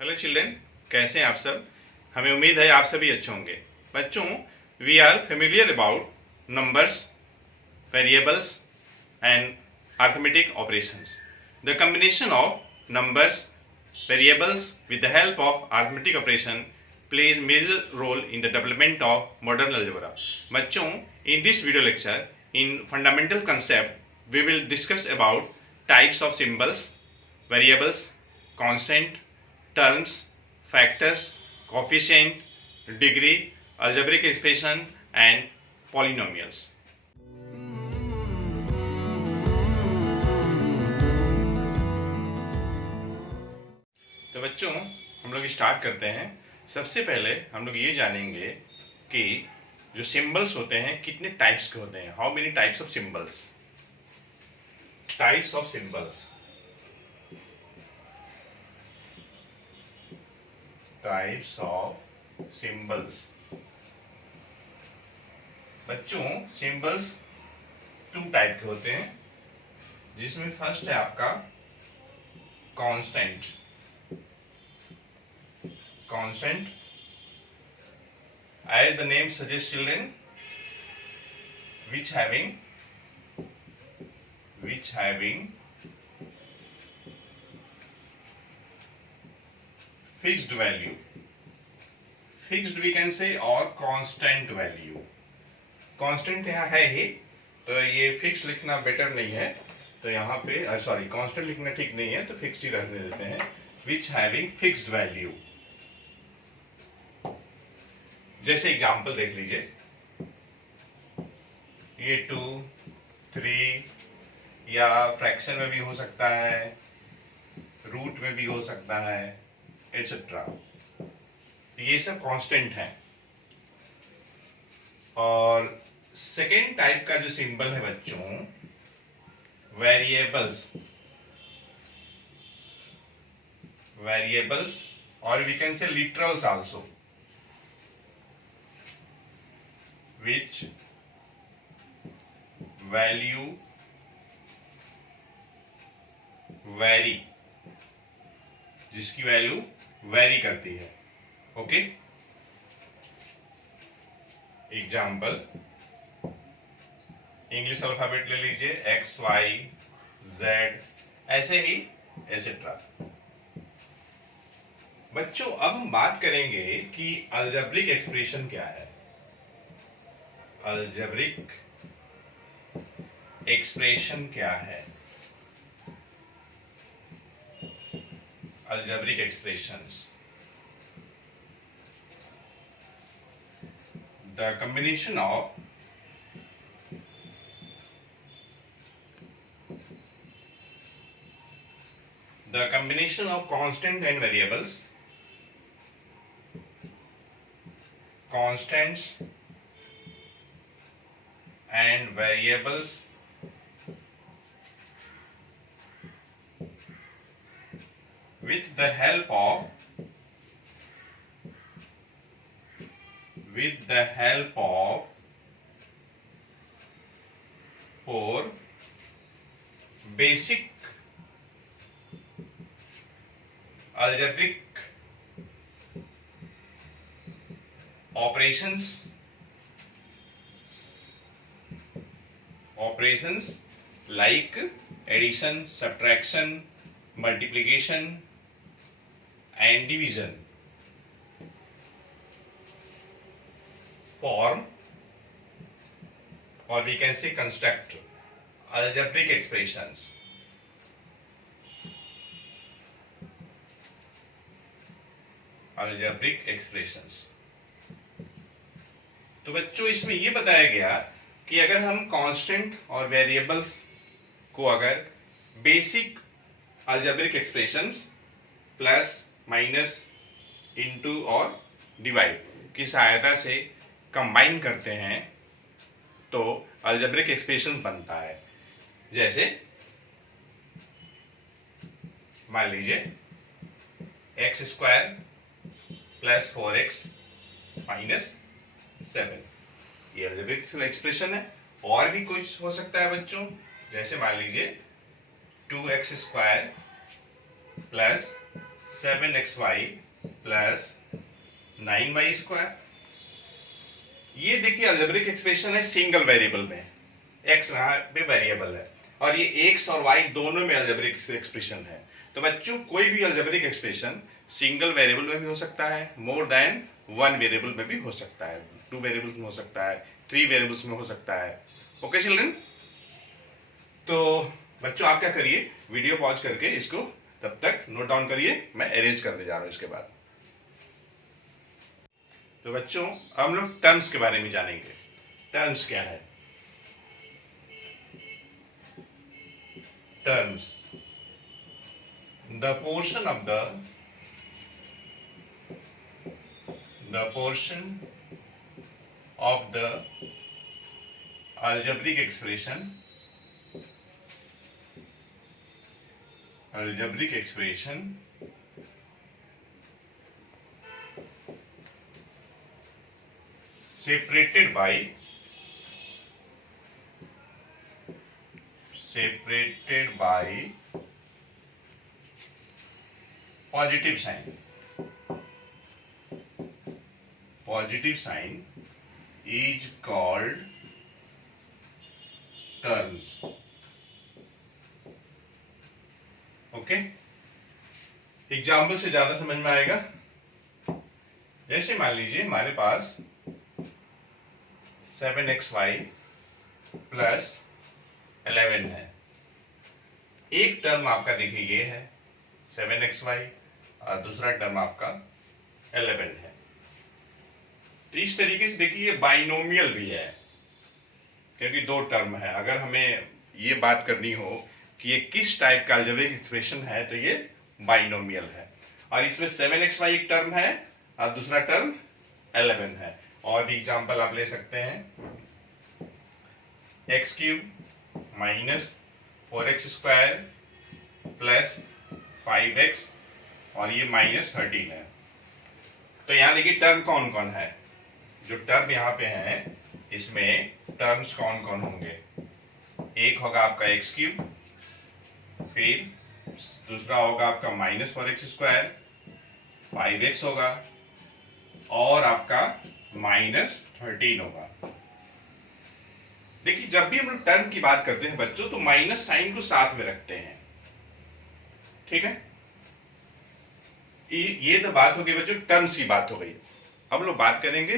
Hello children, कैसे हैं आप सब। हमें उम्मीद है आप सभी अच्छे होंगे। बच्चों, we are familiar about numbers, variables and arithmetic operations. The combination of numbers, variables with the help of arithmetic operation plays major role in the development of modern algebra. बच्चों, in this video lecture, in fundamental concept, we will discuss about types of symbols, variables, constant, terms, factors, coefficient, degree, algebraic expression and polynomials. तो बच्चों, हम लोग start करते हैं। सबसे पहले हम लोग ये जानेंगे कि जो सिंबल्स होते हैं कितने टाइप्स के होते हैं। How many types of symbols. Types of symbols, types of symbols. बच्चों, सिंबल्स टू टाइप के होते हैं, जिसमें फर्स्ट है आपका constant. Constant, as the name suggests children, which having fixed value, fixed we can say, or constant value. Constant यहाँ है ही, तो ये फिक्स लिखना बेटर नहीं है, तो यहाँ पे सॉरी कांस्टेंट लिखना ठीक नहीं है, तो फिक्स्ड ही रहने देते हैं। Which having fixed value. जैसे एग्जांपल देख लीजिए, ये 2, 3 या फ्रैक्शन में भी हो सकता है, रूट में भी हो सकता है, एटसेट्रा। ये सब कांस्टेंट हैं। और सेकेंड टाइप का जो सिंबल है बच्चों, वेरिएबल्स। वेरिएबल्स, और we can say literals also, which value vary, जिसकी वैल्यू वेरी करती है। ओके, एग्जाम्पल इंग्लिश अल्फाबेट ले लीजिए, एक्स, वाई, जेड, ऐसे ही एसेट्रा। बच्चों, अब हम बात करेंगे कि अलजेब्रिक एक्सप्रेशन क्या है। अलजेब्रिक एक्सप्रेशन क्या है। Algebraic expressions, the combination of constant and variables, constants and variables with the help of four basic algebraic operations like addition, subtraction, multiplication and division form, or we can say construct algebraic expressions. algebraic expressions। तो बच्चों, इसमें ये बताया गया कि अगर हम constant और वेरिएबल्स को अगर basic algebraic expressions plus, minus, into और डिवाइड की सहायता से कंबाइन करते हैं, तो अलजेब्रिक एक्सप्रेशन बनता है। जैसे मान लीजिए x square plus 4x minus 7, ये अलजेब्रिक एक्सप्रेशन है। और भी कुछ हो सकता है बच्चों, जैसे मान लीजिए 2x square plus 7xy plus 9y²। ये देखिए अलजेब्रिक एक्सप्रेशन है सिंगल वेरिएबल में, x यहाँ पे वेरिएबल है और ये x और y दोनों में अलजेब्रिक एक्सप्रेशन है। तो बच्चों कोई भी अलजेब्रिक एक्सप्रेशन सिंगल वेरिएबल में भी हो सकता है, मोर देन वन वेरिएबल में भी हो सकता है, 2 वेरिएबल्स में हो सकता है, 3 वेरिएबल्स में हो सकता है। ओके चिल्ड्रन, तो बच्चों आप क्या करिए, वीडियो पॉज करके इसको तब तक नोट डाउन करिए, मैं अरेंज करने जा रहा हूं इसके बाद। तो बच्चों हम लोग टर्म्स के बारे में जानेंगे। टर्म्स क्या है? Terms, the portion of the algebraic expression separated by positive sign is called terms। Okay, example से ज्यादा समझ में आएगा। जैसे मान लीजिए हमारे पास 7xy प्लस 11 है। एक टर्म आपका देखिए ये है 7xy और दूसरा टर्म आपका 11 है। तो इस तरीके से देखिए ये बाइनोमियल भी है क्योंकि दो टर्म है। अगर हमें ये बात करनी हो कि ये किस टाइप का अलजेब्रिक एक्सप्रेशन है तो ये बाइनोमियल है। और इसमें 7xy एक टर्म है और दूसरा टर्म 11 है। और भी एग्जांपल आप ले सकते हैं, x³ minus 4x² plus 5x और ये माइनस 13 है। तो यहां देखिए टर्म कौन कौन है। जो टर्म यहाँ पे है इसमें टर्म्स कौन कौन होंगे, एक होगा आपका x³, फिर दूसरा होगा आपका माइनस 4x², 5x होगा और आपका माइनस 13 होगा। देखिए जब भी हम लोग टर्म की बात करते हैं बच्चों तो माइनस साइन को साथ में रखते हैं, ठीक है। ये तो बात हो गई बच्चों टर्म्स की बात हो गई। अब लोग बात करेंगे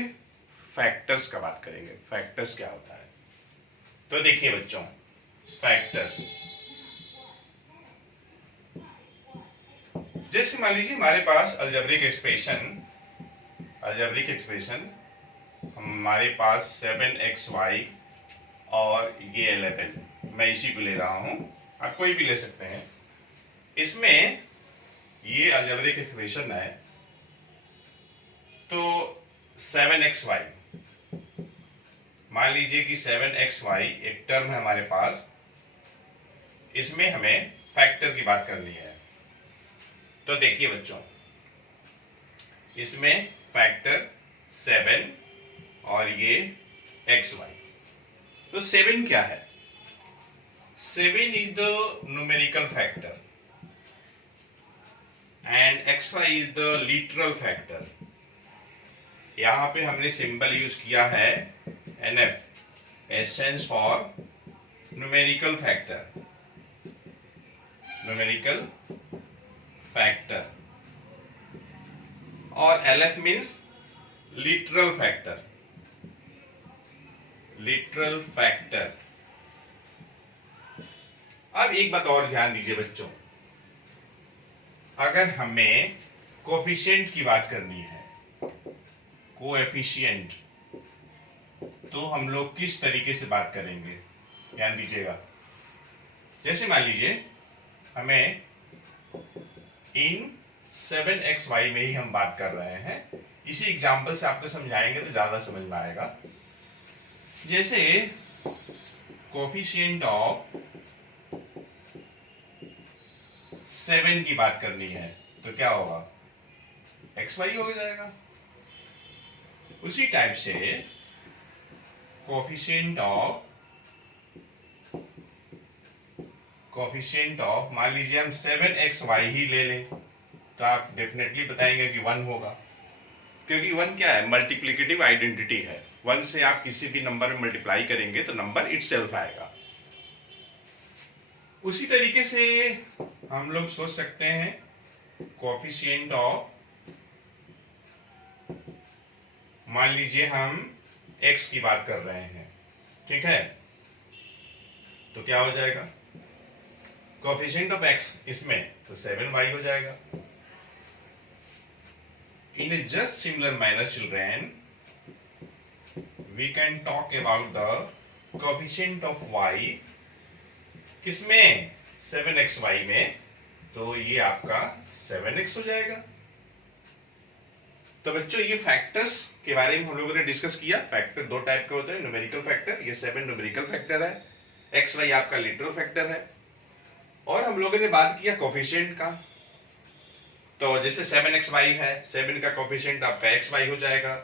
फैक्टर्स का, बात करेंगे फैक्टर्स क्या होता है। तो देखिए बच्चों फैक्टर्स, जैसे मान लीजिए हमारे पास अलजेब्रिक एक्सप्रेशन हमारे पास 7xy और ये 11, मैं इसी को ले रहा हूं, आप कोई भी ले सकते हैं। इसमें ये अलजेब्रिक एक्सप्रेशन है तो 7xy, मान लीजिए कि 7xy एक टर्म है हमारे पास, इसमें हमें फैक्टर की बात करनी है। तो देखिए बच्चों इसमें फैक्टर 7 और ये xy। तो 7 क्या है? 7 is the numerical factor and xy is the literal factor. यहां पे हमने सिंबल यूज किया है NF, S stands for numerical factor और LF मीन्स लिटरल फैक्टर। अब एक बात और ध्यान दीजिए बच्चों, अगर हमें कोएफिशिएंट की बात करनी है, कोएफिशिएंट, तो हम लोग किस तरीके से बात करेंगे, ध्यान दीजिएगा। जैसे मान लीजिए हमें इन 7xy में ही हम बात कर रहे हैं, इसी एग्जांपल से आपको समझाएंगे तो ज्यादा समझ में आएगा। जैसे कोएफिशिएंट ऑफ 7 की बात करनी है तो क्या होगा, xy हो जाएगा। उसी टाइप से कोएफिशिएंट ऑफ मान लीजिए हम 7xy ही ले लें तो आप डेफिनेटली बताएंगे कि 1 होगा, क्योंकि 1 क्या है, मल्टीप्लिकेटिव आइडेंटिटी है। 1 से आप किसी भी नंबर में मल्टीप्लाई करेंगे तो नंबर इटसेल्फ आएगा। उसी तरीके से हम लोग सोच सकते हैं कोएफिशिएंट ऑफ, मान लीजिए हम x की बात कर रहे हैं, ठीक है, तो क्या हो जाएगा कोएफिशिएंट ऑफ x इसमें, तो 7y हो जाएगा। In a just similar manner, children, we can talk about the coefficient of y, किसमें, 7xy में, तो ये आपका 7x हो जाएगा। तो बच्चों ये फैक्टर्स के बारे में हम लोगों ने डिस्कस किया। फैक्टर दो टाइप के होते हैं, न्यूमेरिकल फैक्टर, ये 7 न्यूमेरिकल फैक्टर है, xy आपका लिटरल फैक्टर है, और हम लोगों ने बात किया कोएफिशिएंट का। तो जैसे 7xy है, 7 का कोएफिशिएंट आपका xy हो जाएगा,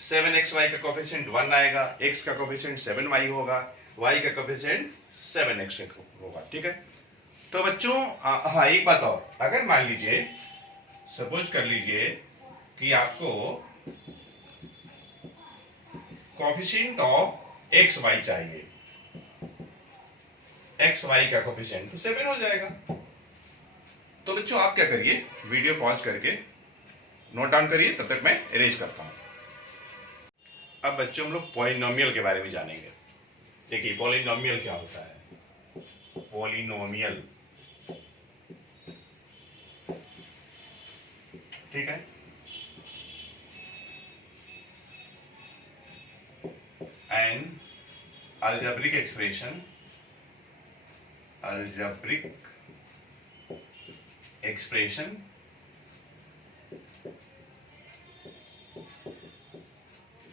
7xy का कोएफिशिएंट 1 आएगा, x का कोएफिशिएंट 7y होगा, y का कोएफिशिएंट 7x होगा, ठीक है। तो बच्चों हाँ एक बात और, अगर मान लीजिए सपोज कर लीजिए कि आपको कोएफिशिएंट ऑफ xy चाहिए, xy का कोएफिशिएंट तो 7 हो जाएगा। तो बच्चों आप क्या करिए, वीडियो पॉज करके नोट डाउन करिए, तब तक मैं इरेज करता हूं। अब बच्चों हम लोग पॉलिनोमियल के बारे में जानेंगे। देखिए पॉलिनोमियल क्या होता है, पॉलिनोमियल, ठीक है, N algebraic expression, algebraic expression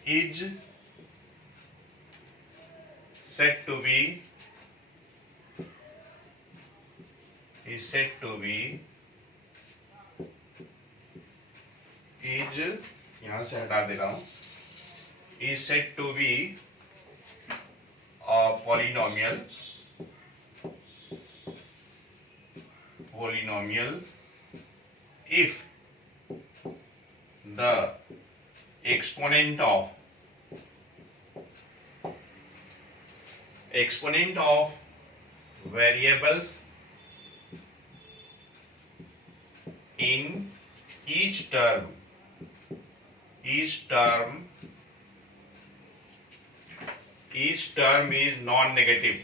is said to be यहां से हटा दे रहा हूं, is said to be a polynomial if the exponent of variables in each term is non-negative,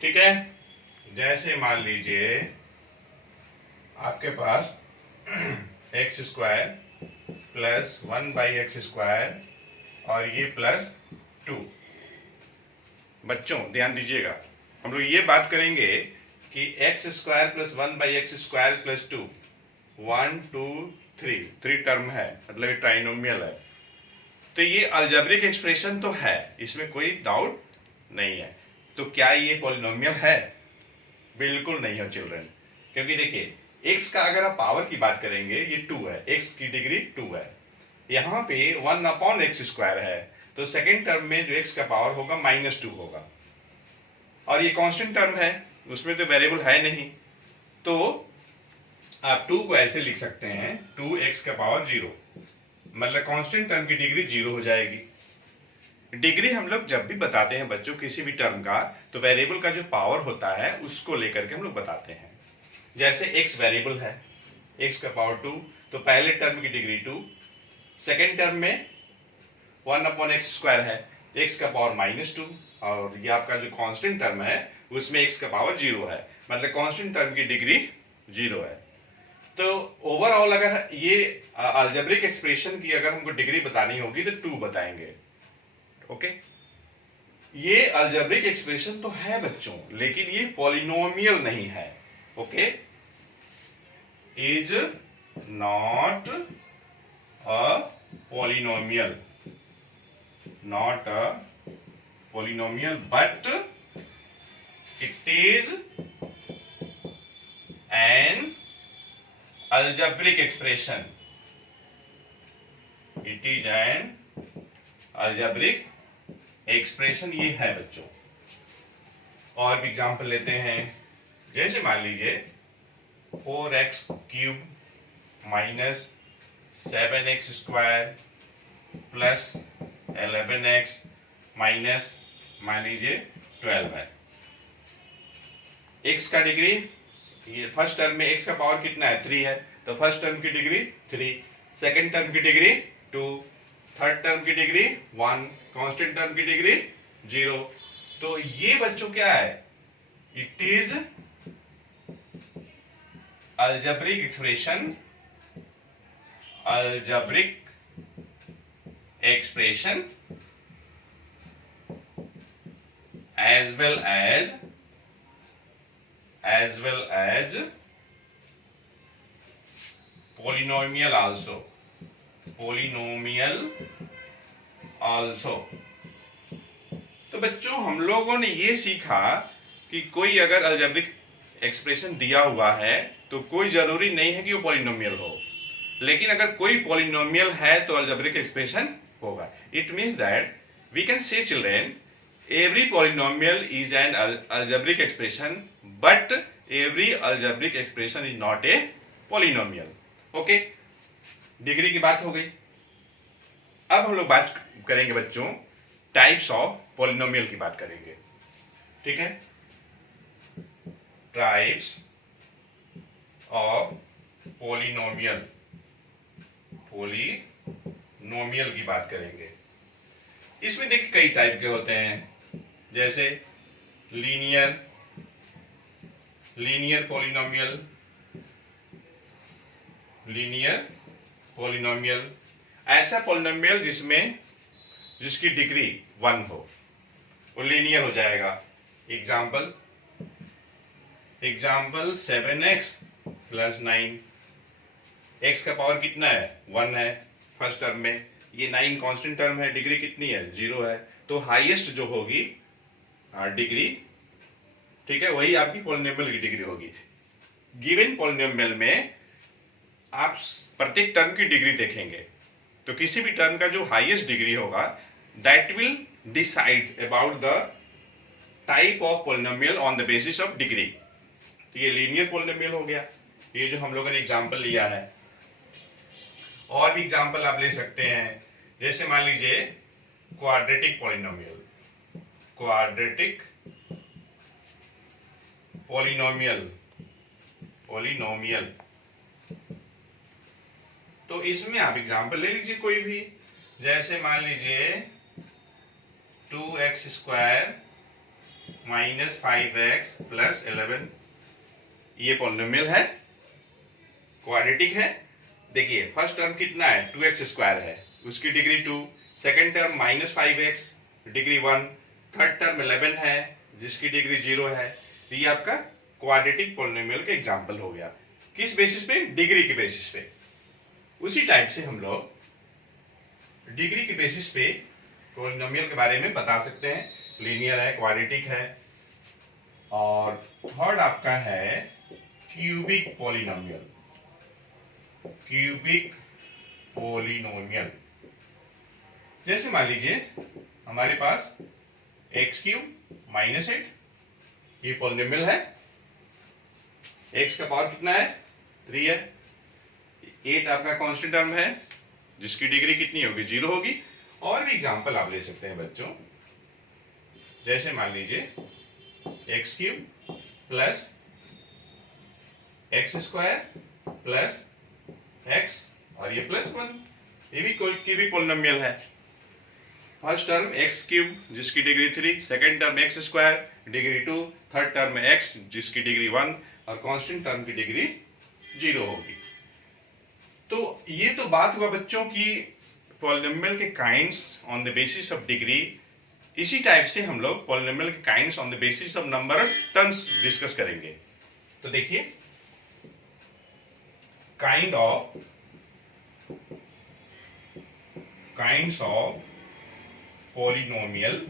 ठीक है। जैसे मान लीजिए आपके पास एक्स स्क्वायर प्लस 1/x² और ये +2। बच्चों ध्यान दीजिएगा, हम लोग ये बात करेंगे कि x² plus 1/x² plus 2, 1 2 3 term है, मतलब ये ट्राइनोमियल है। तो ये अलजेब्रिक एक्सप्रेशन तो है, इसमें कोई डाउट नहीं है। तो क्या ये पॉलिनोमियल है? बिल्कुल नहीं है चिल्ड्रन, क्योंकि देखिए x का अगर आप पावर की बात करेंगे ये 2 है, x की डिग्री 2 है, यहाँ पे 1/x² है, तो सेकेंड टर्म में जो x का पावर होगा -2 होगा, और ये कांस्टेंट टर्म है, उसमें तो वेरिएबल है नहीं, तो आप 2 को ऐसे लिख सकते हैं 2x का पावर 0, मतलब कांस्टेंट टर्म की डिग्री 0 हो जाएगी। डिग्री हम लोग जब भी बताते हैं बच्चों किसी भी टर्म का, तो वेरिएबल का जो पावर होता है उसको लेकर के हम लोग बताते हैं। जैसे x वेरिएबल है, x का पावर 2, तो पहले टर्म की डिग्री 2, सेकेंड टर्म में 1/x² है, x का पावर -2, और ये आपका जो कांस्टेंट टर्म है उसमें x का पावर 0 है, मतलब कांस्टेंट टर्म की डिग्री 0 है। तो ओवरऑल अगर ये अलजेब्रिक एक्सप्रेशन की अगर हमको डिग्री बतानी होगी तो 2 बताएंगे, ओके। ये अलजेब्रिक एक्सप्रेशन तो है बच्चों, लेकिन ये पॉलिनोमियल नहीं है, okay, is not a polynomial, but it is an algebraic expression, it is an algebraic expression. ये है बच्चों। और भी एग्जांपल लेते हैं, जैसे मान लीजिए 4x³ minus 7x² plus 11x minus मान लीजिए 12 है। x का डिग्री, ये फर्स्ट टर्म में x का पावर कितना है 3 है, तो फर्स्ट टर्म की डिग्री 3, सेकंड टर्म की डिग्री 2, थर्ड टर्म की डिग्री 1, कांस्टेंट टर्म की डिग्री 0। तो ये बच्चों क्या है, it is algebraic expression, algebraic expression as well as polynomial also, तो बच्चों हम लोगों ने ये सीखा कि कोई अगर अलजेब्रिक एक्सप्रेशन दिया हुआ है तो कोई जरूरी नहीं है कि वो पॉलिनोमियल हो, लेकिन अगर कोई पॉलिनोमियल है तो अलजेब्रिक एक्सप्रेशन होगा। It means that we can say children every polynomial is an algebraic expression but every algebraic expression is not a polynomial। Okay, degree की बात हो गई। अब हम लोग बात करेंगे बच्चों टाइप्स ऑफ पॉलिनोमियल की बात करेंगे, ठीक है। टाइप्स ऑफ पॉलिनोमियल, पॉलिनोमियल की बात करेंगे। इसमें देखिए कई टाइप के होते हैं, जैसे लीनियर पॉलिनोमियल, ऐसा पॉलिनोमियल जिसकी डिग्री 1 हो, वो लीनियर हो जाएगा। एग्जाम्पल 7x प्लस 9, x का पावर कितना है 1 है फर्स्ट टर्म में, ये 9 कांस्टेंट टर्म है, डिग्री कितनी है 0 है, तो हाईएस्ट जो होगी डिग्री, ठीक है, वही आपकी पॉलिनोमियल की डिग्री होगी। गिवन पॉलिनोमियल में आप प्रत्येक टर्म की डिग्री देखेंगे, तो किसी भी टर्म का जो हाईएस्ट डिग्री होगा that will decide about the type of polynomial on the basis of degree. तो ये लीनियर पॉलिनोमियल हो गया, ये जो हम लोगों ने एग्जांपल लिया है। और भी एग्जांपल आप ले सकते हैं, जैसे मान लीजिए क्वाड्रेटिक पॉलिनोमियल, क्वाड्रेटिक पॉलिनोमियल, तो इसमें आप एग्जांपल ले लीजिए कोई भी, जैसे मान लीजिए 2x² माइनस 5x प्लस 11, ये पॉलिनोमियल है, क्वाड्रेटिक है। देखिए फर्स्ट टर्म कितना है 2x² है, उसकी degree 2, second term minus 5x degree 1, third term 11 है जिसकी डिग्री 0 है। ये आपका क्वाड्रेटिक पॉलिनोमियल का एग्जांपल हो गया। किस बेसिस पे, डिग्री के बेसिस पे। उसी टाइप से हम लोग डिग्री के बेसिस पे पॉलिनोमियल के बारे में बता सकते हैं, लीनियर है, क्वाड्रेटिक है। और थर्ड आपका है क्यूबिक पॉलिनोमियल, क्यूबिक पॉलिनोमियल। जैसे मान लीजिए हमारे पास x³ माइनस 8, ये पॉलिनोमियल है, x का पावर कितना है 3 है, 8 आपका कांस्टेंट टर्म है जिसकी डिग्री कितनी होगी 0 होगी। और भी एग्जांपल आप ले सकते हैं बच्चों, जैसे मान लीजिए x³ plus x² plus x और ये प्लस 1, ये भी कोई क्यूबिक पॉलिनोमियल है। फर्स्ट टर्म x³ जिसकी degree 3, second term x² degree 2, third term में x जिसकी डिग्री 1 और कांस्टेंट टर्म की डिग्री 0 होगी। तो ये तो बात हुआ बच्चों की पॉलिनोमियल के kinds on the basis of degree. इसी टाइप से हम लोग पॉलिनोमियल के kinds on the basis of number of terms discuss करेंगे। तो देखिए काइंड्स ऑफ पॉलिनोमियल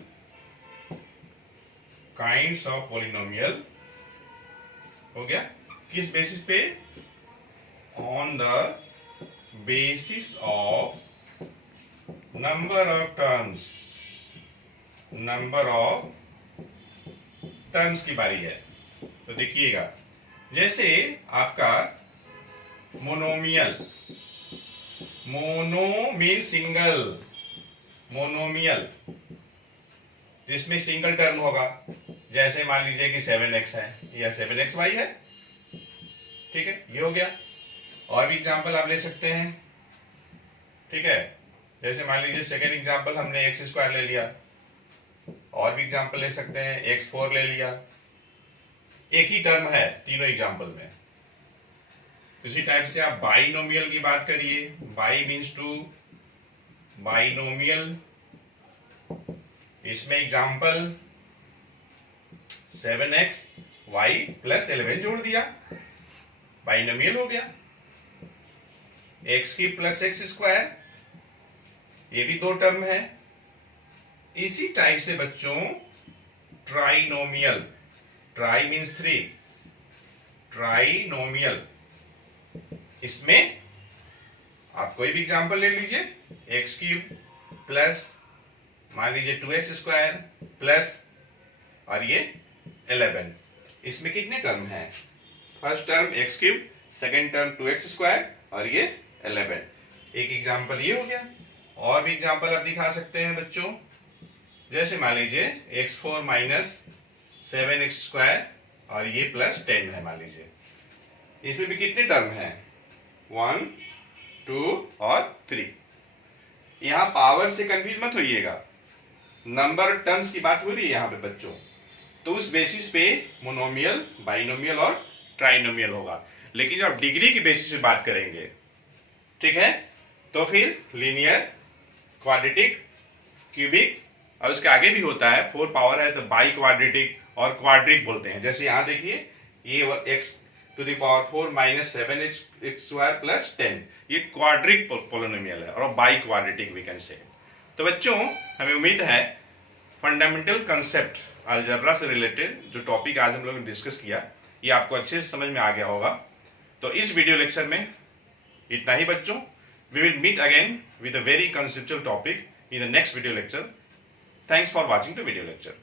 हो गया, किस बेसिस पे, on the basis of number of terms की बारी है। तो देखिएगा, जैसे आपका monomial, mono mean single, monomial जिसमें सिंगल टर्म होगा, जैसे मान लीजिए कि 7x है या 7xy है, ठीक है, ये हो गया। और भी एग्जांपल आप ले सकते हैं, ठीक है, जैसे मान लीजिए सेकेंड एग्जांपल हमने x² ले लिया, और भी एग्जांपल ले सकते हैं, x4 ले लिया। एक ही टर्म है तीनों एग्जांपल में। इसी टाइप से आप बाइनोमियल की बात करिए, बाई मीन्स टू, बाइनोमियल, इसमें एग्जांपल 7xy प्लस 11 जोड़ दिया, बाइनोमियल हो गया। x³ प्लस x², ये भी दो टर्म है। इसी टाइप से बच्चों ट्राइनोमियल, ट्राई मीन्स 3, ट्राइनोमियल, इसमें आप कोई भी एग्जांपल ले लीजिए, x³ प्लस मान लीजिए 2x² प्लस और ये 11, इसमें कितने टर्म हैं? First term x³, second term 2x² और ये 11। एक एग्जांपल ये हो गया। और भी एग्जांपल आप दिखा सकते हैं बच्चों, जैसे मान लीजिए x4 माइनस 7x² और ये प्लस 10 है मान लीजिए, इसमें भी कितने टर्म हैं? 1, 2 और 3। यहां पावर से कंफ्यूज मत होइएगा, नंबर टर्म्स की बात हो रही है यहां पे बच्चों। तो उस बेसिस पे मोनोमियल, बाइनोमियल और ट्राइनोमियल होगा। लेकिन जब आप डिग्री की बेसिस पे बात करेंगे, ठीक है, तो फिर लीनियर, क्वाड्रेटिक, क्यूबिक, और उसके आगे भी होता है, 4 पावर है तो बाई क्वाड्रेटिक और क्वाड्रिक बोलते हैं। जैसे यहां देखिए, ये x⁴ माइनस 7x² प्लस 10, ये क्वाड्रिक पोलिनोमियल है और बाई क्वाड्रेटिक वी कैन से। तो बच्चों, हमें उम्मीद है फंडामेंटल कंसेप्ट अलजेब्रा से रिलेटेड जो टॉपिक आज हम लोग ने डिस्कस किया, ये आपको अच्छे से समझ में आ गया होगा। तो इस वीडियो लेक्चर में इतना ही बच्चों। We will meet again with a very conceptual topic in the next video lecture. Thanks for watching the video lecture.